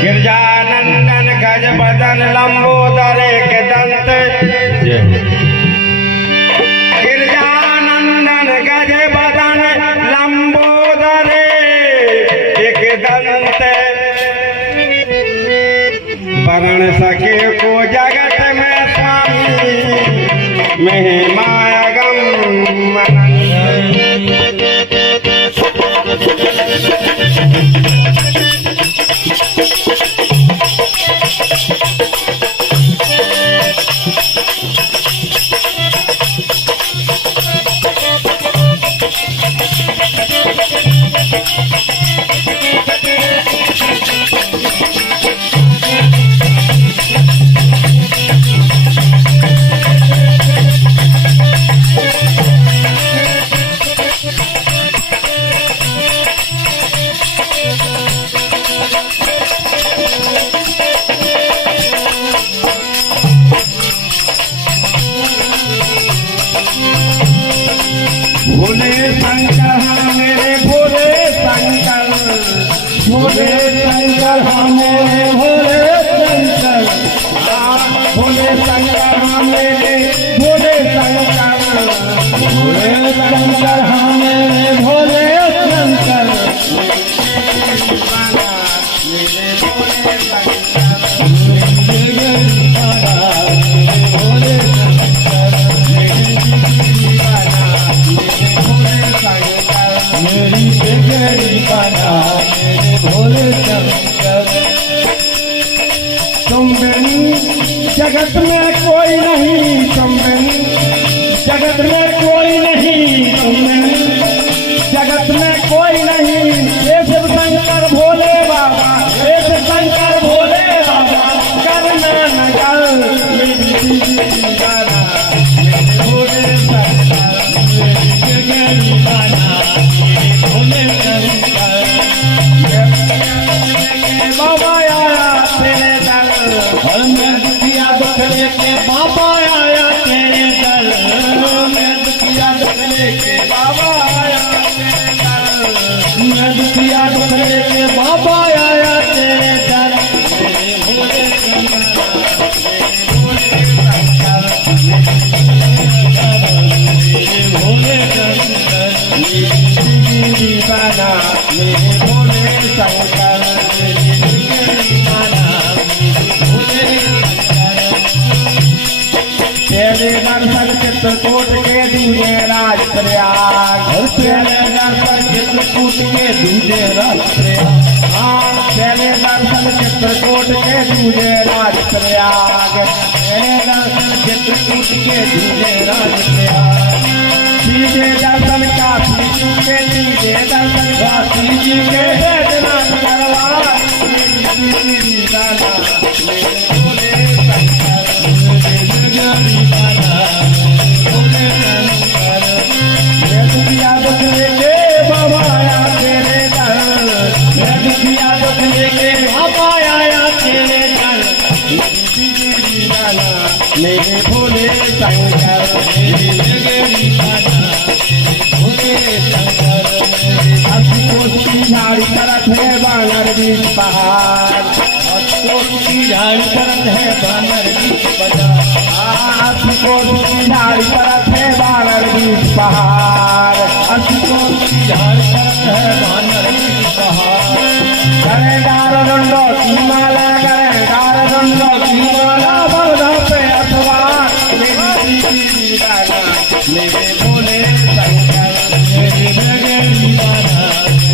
गिरजानंदन गज बदन लंबोदर एक दंत गिरजानंदन गज बदन लंबोदर एक दंत वर्ण सके को जगत में स्वामी महिमागम भोले शंकर मेरे भोले शंकर भोले शंकर मेरे भोले शंकर भोले शंकर मेरे भोले शंकर भोले शंकर मेरे भोले शंकर तुम बिन जगत में कोई नहीं तुम बिन जगत में कोई नहीं तुम बिन जगत में कोई नहीं ये शिव शंकर भोले बाबा ये शिव शंकर भोले बाबा करना न कर मेरी दीवाना भोले शंकर मेरी दीवाना भोले शंकर बाबा आया तेरे दर मैं दुखिया दुख लेके बाबा आया तेरे दर मैं दुखिया दुख लेके बाबा आया तेरे दर मैं दुखिया दुख लेके बाबा आया तेरे दर मेरे भोले शंकर मेरे भोले शंकर दीवाना मेरे भोले शंकर तेरे दर्शन चित्रकूट के दूजे राज प्रयाग तेरे दर्शन चित्रकूट के दूजे राज प्रयाग तेरे दर्शन चित्रकूट के दूजे राज प्रयाग तेरे दर्शन चित्रकूट के दूजे राज प्रयाग सीधे दर्शन काशी के सीधे दर्शन काशी जी के बैजनाथ दरबार बाबा आया तेरे दर मैं दुखिया दुख लेके बाबा आया तेरे दर मेरे भोले शंकर मेरे भोले शंकर अस्सी कोस की झाड़ी तरफ है बानर बीच पहाड़ अस्सी कोस की झाड़ी तरफ है बानर बीच बाजार अस्सी कोस की झाड़ी तरफ है बानर बीच पहाड़ अस्सी कोस की झाड़ी तरफ है बानर बीच पहाड़ करे डार दंडो की माला करे डार दंडो की माला बरदा पे अथवार मेरे भोले शंकर मेरे दीवाना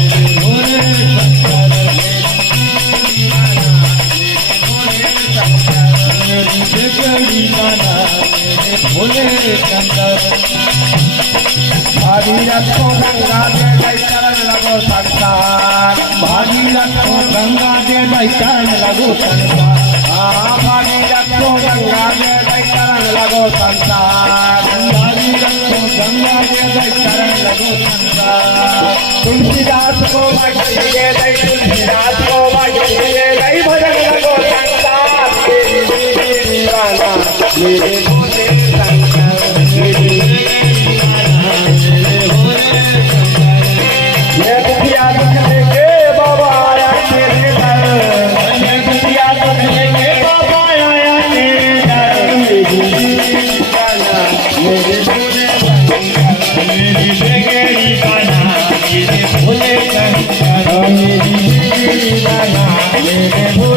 मेरे भोले शंकर मेरी दीवाना मेरे भोले शंकर भागीरथ को गंगा दे चरण लगो संसार भागीरथ को गंगा दे चरण लगो संसार भागीरथ को गंगा दे चरण लगो संसार भागीरथ को गंगा दे चरण लगो संसार तुलसीदास को भजन तुलसीदास को भजन भजन लगो संसार मेरे भोले शंकर मेरे भोले शंकर मैं दुखिया दुख लेके बाबा आया तेरे दर मेरे